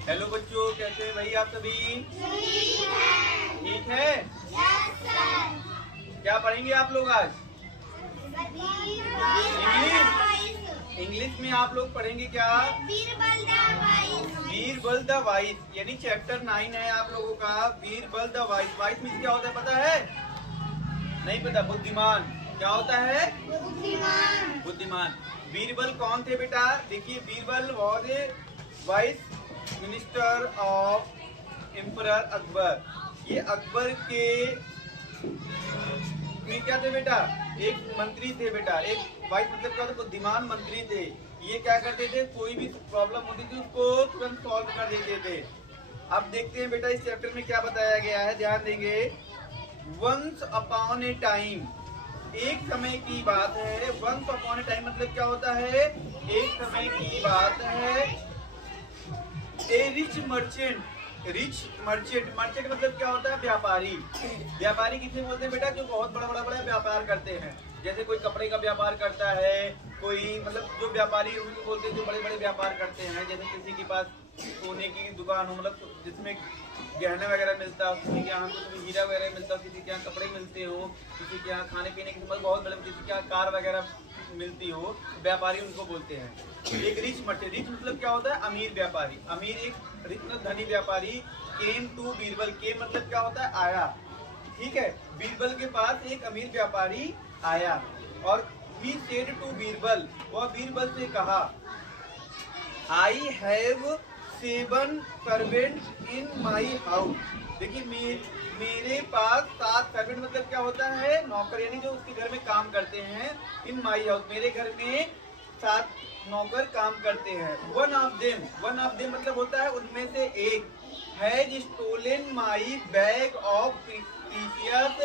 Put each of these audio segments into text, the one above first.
Hello बच्चों, कैसे हैं भाई आप सभी? ठीक है। क्या पढ़ेंगे आप लोग आज? इंग्लिश में आप लोग पढ़ेंगे क्या? बीरबल द वाइस, यानी चैप्टर 9 है आप लोगों का। Birbal the vice. Vice means क्या होता है पता है? नहीं पता? बुद्धिमान। क्या होता है? बुद्धिमान। बीरबल कौन थे बेटा? देखिए, Birbal was a vice minister of emperor Akbar. ये अकबर के क्या थे बेटा? एक मंत्री थे बेटा। एक वाइस मतलब क्या होता है? बुद्धिमान मंत्री थे। ये क्या करते थे? कोई भी प्रॉब्लम होती थी उसको तुरंत सॉल्व कर देते थे। अब देखते हैं बेटा इस चैप्टर में क्या बताया गया है, ध्यान देंगे। वंस अपॉन ए टाइम, एक समय की बात है। वंस अपॉन ए टाइम मतलब क्या होता है? एक समय की बात है। A rich merchant, rich merchant, merchant मतलब क्या होता है? व्यापारी। व्यापारी किसे बोलते हैं बेटा? जो बहुत बड़ा व्यापार करते हैं। जैसे कोई कपड़े का व्यापार करता है, कोई मतलब जो व्यापारी उनको बोलते हैं जो बड़े व्यापार करते हैं। जैसे किसी के पास सोने की दुकान हो, मतलब जिसमें गहने वगैरह मिलता है, किसी के यहाँ तो हीरा वगैरह मिलता है, किसी के यहाँ कपड़े मिलते हो, किसी के यहाँ खाने पीने की बहुत बड़े, किसी के यहाँ कार वगैरह मिलती हो, व्यापारी उनको बोलते हैं। एक रिच मर्चेंट, रिच मतलब क्या होता है? अमीर व्यापारी। अमीर एक रिच मतलब धनी व्यापारी। केम टू बीरबल, केम मतलब क्या होता है? आया। ठीक है, बीरबल के पास एक अमीर व्यापारी आया और he said to बीरबल, वह बीरबल से कहा, I have 7 servants in my house। देखिए, मेरे पास 7 सर्वेंट मतलब क्या होता है? नौकर, यानी जो उसके घर में काम करते हैं। इन माई हाउस, मेरे घर में 7 नौकर काम करते हैं। वन ऑफ देम मतलब होता है उनमें से एक। Has stolen my bag of precious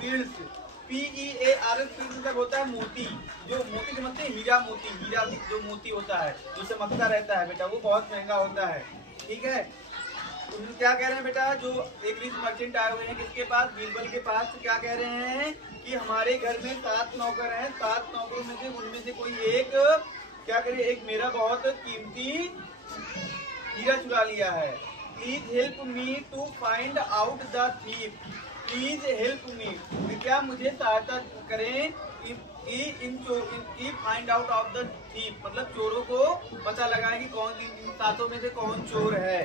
beads. PEARS मतलब होता है मोती। जो मोती समझते हैं? हीरा मोती, हीरा जो मोती होता है जो चमकता रहता है बेटा, वो बहुत महंगा होता है। ठीक है, क्या कह रहे हैं बेटा? जो एक रिच मर्चेंट आए हुए हैं किसके पास? बीरबल के पास। तो क्या कह रहे हैं कि हमारे घर में 7 नौकर हैं। 7 नौकरों में से उनमें से कोई एक क्या करे? एक मेरा बहुत कीमती हीरा चुरा लिया है। Please help me to find out the thief. Please help me, कृपया मुझे सहायता करें कि find out of the thief, मतलब चोरों को पता लगाएं कि कौन इन 7 में से कौन चोर है।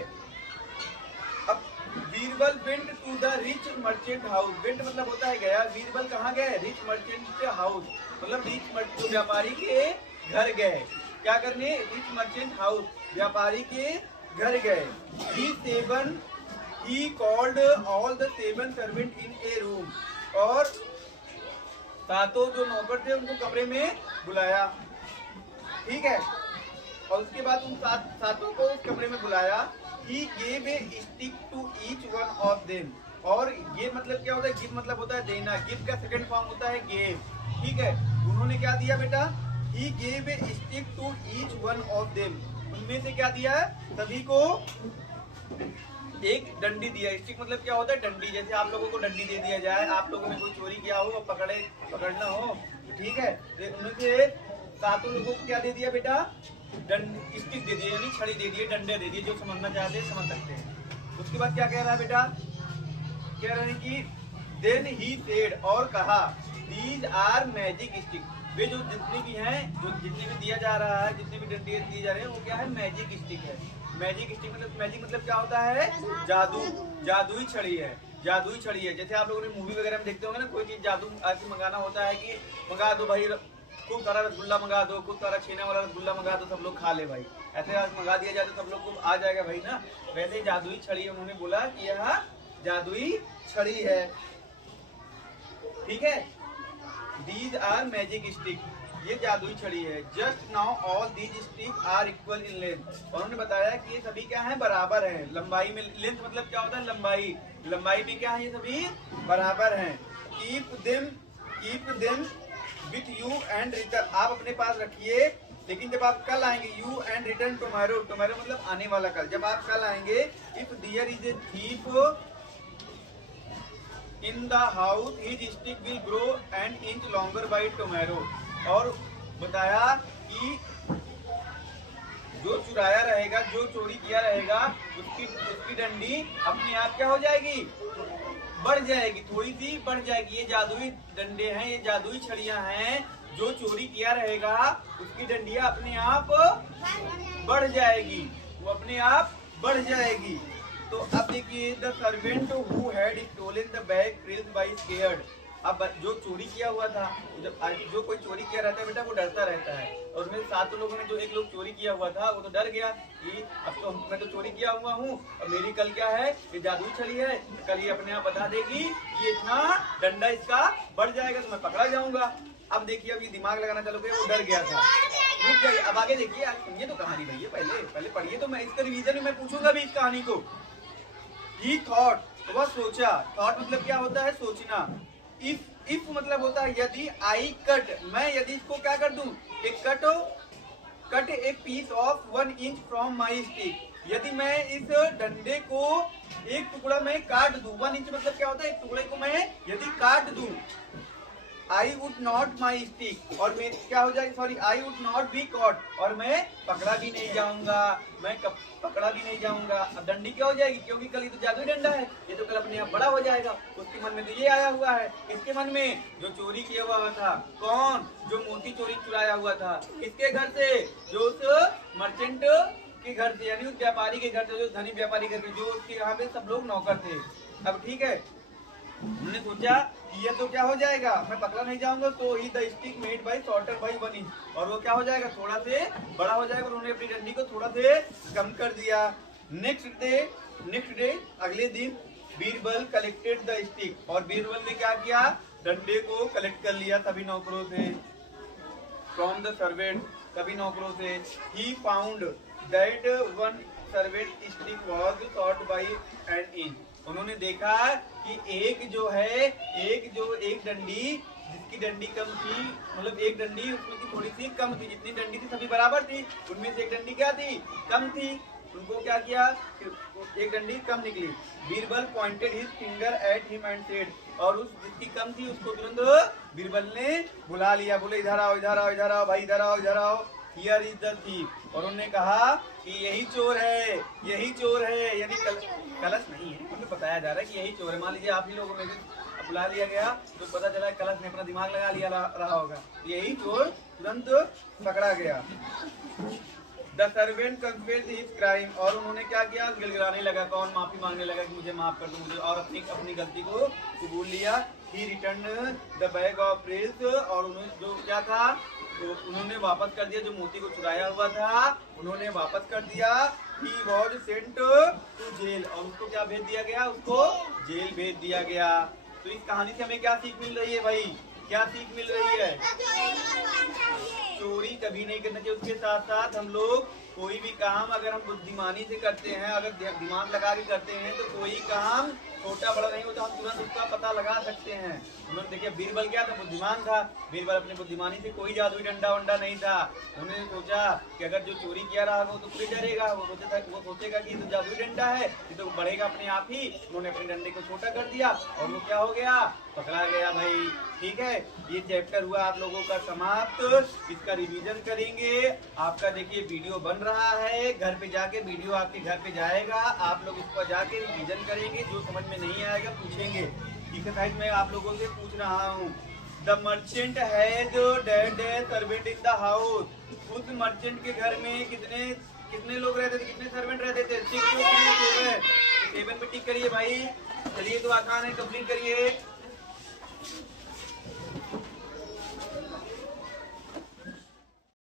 अब Birbal went to the rich merchant house. Went मतलब होता है गया। बीरबल कहाँ गए? रिच मर्चेंट हाउस, मतलब रिच व्यापारी के घर गए। क्या करने? रिच मर्चेंट हाउस, व्यापारी के घर गए। He called all the 7 servants in a room। और 7 जो नौकर थे उनको कमरे में बुलाया। ठीक है, और उसके बाद उन 7 को उस कमरे में बुलाया। He gave a stick to each one of them। और ये मतलब क्या होता है? गिव मतलब होता है देना। गिव का सेकंड फॉर्म होता है गेव। ठीक है, उन्होंने क्या दिया बेटा? He gave a stick to each one of them। उनमें से क्या दिया? सभी को एक डंडी दिया। स्टिक मतलब क्या होता है? डंडी। जैसे आप लोगों को डंडी दे दिया जाए, आप लोगों ने कोई चोरी किया हो, पकड़ना हो, ठीक है, तो उनमें से 7 लोगों को क्या दे दिया बेटा? स्टिक दे दिया, यानी छड़ी दे दिए, डंडे दे दिए। जो समझना चाहते हैं समझ सकते हैं। उसके बाद क्या कह रहा है बेटा? कह रहे हैं कि देन ही सेड, और कहा, दीज आर मैजिक स्टिक। वे जो जितने भी हैं, जो जितने भी दिया जा रहा है, जितने भी डंडे दिए जा रहे हैं, वो क्या है? मैजिक स्टिक है। मैजिक स्टिक मतलब क्या होता है? जादू, जादुई छड़ी है। जादुई छड़ी है। जैसे आप लोगों ने मूवी वगैरह में देखते होंगे ना, कोई चीज जादू ऐसे मंगाना होता है कि मंगा दो भाई, खूब सारा रसगुल्ला मंगा दो, खूब सारा छेना वाला रसगुल्ला मंगा दो, सब लोग खा ले भाई। ऐसे आज मंगा दिया जाए तो सब लोग को आ जाएगा भाई ना। वैसे जादुई छड़ी, उन्होंने बोला कि यह जादुई छड़ी है। ठीक है, दीज आर मैजिक स्टिक, ये जादुई छड़ी है। Just now all these stick are equal in length. और उन्होंने बताया कि ये सभी क्या है? बराबर हैं लंबाई में। लेंथ मतलब क्या होता है? लंबाई। लंबाई में क्या है? ये सभी बराबर हैं। Keep them with you and return. आप अपने पास रखिए, लेकिन जब आप कल आएंगे, you and return tomorrow. Tomorrow मतलब आने वाला कल। जब आप कल आएंगे, if there is a thief in the house, his stick will grow an inch longer by tomorrow. और बताया कि जो चुराया रहेगा, जो चोरी किया रहेगा, उसकी डंडी अपने आप क्या हो जाएगी, बढ़ जाएगी, थोड़ी सी बढ़ जाएगी। ये जादुई डंडे हैं, ये जादुई छड़ियां हैं। जो चोरी किया रहेगा उसकी डंडियां अपने आप बढ़ जाएगी, वो अपने आप बढ़ जाएगी। तो अब देखिए, the servant who had stolen the bag freeze by scared. अब जो चोरी किया हुआ था, जब जो कोई चोरी किया रहता है बेटा, वो डरता रहता है। और उसमें 7 लोगों में जो एक लोग चोरी किया हुआ था, वो तो डर गया कि अब तो मैं तो चोरी किया हुआ हूँ, और मेरी कल क्या है, ये जादुई छड़ी है, कल ये अपने आप बता देगी कि इतना डंडा इसका बढ़ जाएगा तो मैं पकड़ा जाऊंगा। अब देखिए, अब ये दिमाग लगाना चालू किया, वो डर गया था। रुक जाइए, अब आगे देखिए, सुनिए तो कहानी भैया, पहले पढ़िए तो मैं इसका रिवीजन मैं पूछूंगा भी इस कहानी को। ही थॉट, तो वह सोचा। थॉट मतलब क्या होता है, सोचना। इफ मतलब होता है यदि। आई कट, मैं यदि इसको क्या कर दूं, एक cut a piece of 1 inch from my stick. यदि मैं इस डंडे को एक टुकड़ा में काट दूं, 1 इंच मतलब क्या होता है, एक टुकड़े को मैं यदि काट दूं। I would not my stick, और मैं क्या हो जाएगी, sorry, I would not be caught, और मैं पकड़ा भी नहीं जाऊंगा, मैं पकड़ा भी नहीं जाऊंगा। अब डंडी क्या हो जाएगी, क्योंकि कल ये तो जादुई डंडा है, ये तो कल अपने आप बड़ा हो जाएगा। उसके मन में तो ये आया हुआ है। इसके मन में जो चोरी किया हुआ था, कौन, जो मोती चोरी चुराया हुआ था, किसके घर से, जो उस मर्चेंट के घर से, यानी उस व्यापारी के घर से, जो धनी व्यापारी घर से, जो उसके यहाँ पे सब लोग नौकर थे। अब ठीक है, उन्होंने सोचा कि ये तो क्या हो जाएगा, मैं पकड़ा नहीं जाऊंगा, तो he the stick made by shorter by 1 inch, और वो क्या हो जाएगा, थोड़ा से बड़ा हो जाएगा। उन्होंने अपनी डंडी को थोड़ा से कम कर दिया। नेक्स्ट डे अगले दिन बीरबल कलेक्टेड द स्टिक, और बीरबल ने क्या किया, डंडे को कलेक्ट कर लिया सभी नौकरों से, फ्रॉम द सर्वेंट, सभी नौकरों से। He found that 1 servant stick was short by an inch. उन्होंने देखा कि एक डंडी, जिसकी डंडी कम थी, मतलब एक डंडी उसमें की थोड़ी सी कम थी, जितनी डंडी थी सभी बराबर थी, उनमें से एक डंडी क्या थी, कम थी। उनको क्या किया, एक डंडी कम निकली। Birbal pointed his finger at him and said, और उस जिसकी कम थी उसको तुरंत बीरबल ने बुला लिया, बोले इधर आओ, इधर आओ, इधर आओ भाई, इधर आओ, इधर आओ, हियर इज द थीफ। और उन्होंने कहा कि यही चोर है, यही चोर है, यानी कलश नहीं है, मतलब बताया जा रहा है कि यही चोर है। मान लीजिए आप ही लोगों में भी बुला लिया गया तो पता चला कलश ने अपना दिमाग लगा लिया रहा होगा, यही चोर तुरंत पकड़ा गया। The servant confessed his crime, और उन्होंने क्या किया, गिड़गिड़ाने लगा, कौन माफी मांगने लगा कि मुझे माफ कर दो मुझे, और अपनी गलती को कबूल लिया। He return the bag of press, और उन्होंने जो क्या था, तो उन्होंने वापस कर दिया, जो मोती को चुराया हुआ था उन्होंने वापस कर दिया। He was sent to jail, और उसको क्या भेज दिया गया, उसको जेल भेज दिया गया। तो इस कहानी से हमें क्या सीख मिल रही है भाई, क्या सीख मिल रही है, चोरी कभी नहीं करना चाहिए। उसके साथ साथ हम लोग कोई भी काम अगर हम बुद्धिमानी से करते हैं, अगर दिमाग लगा के करते हैं, तो कोई काम छोटा बड़ा नहीं होता, हम तुरंत उसका पता लगा सकते हैं। उन्होंने देखिए, बीरबल क्या था, बुद्धिमान था। बीरबल अपनी बुद्धिमानी से, कोई जादुई डंडा वंडा नहीं था। उन्होंने सोचा कि अगर जो चोरी किया रहा वो तो कोई डरेगा, वो सोचेगा कि ये तो जादुई डंडा है, ये तो बढ़ेगा अपने आप ही। उन्होंने अपने डंडे को छोटा कर दिया और वो क्या हो गया, पकड़ा गया भाई। ठीक है, ये चैप्टर हुआ आप लोगों का समाप्त। इसका रिवीजन करेंगे। आपका देखिए वीडियो बन रहा है, घर पे जाके वीडियो आपके घर पे जाएगा, आप लोग उसको जाके रिवीजन करेंगे। जो समझ में नहीं आएगा पूछेंगे। ठीक है साइड में आप लोगों से पूछ रहा हूँ। The merchant has dead servant in the house. उस मर्चेंट के घर में कितने लोग रहते थे, कितने सर्वेंट रहते थे, 6 7 पे टिक करिए भाई। चलिए तो आसान है, कंप्लीट करिए।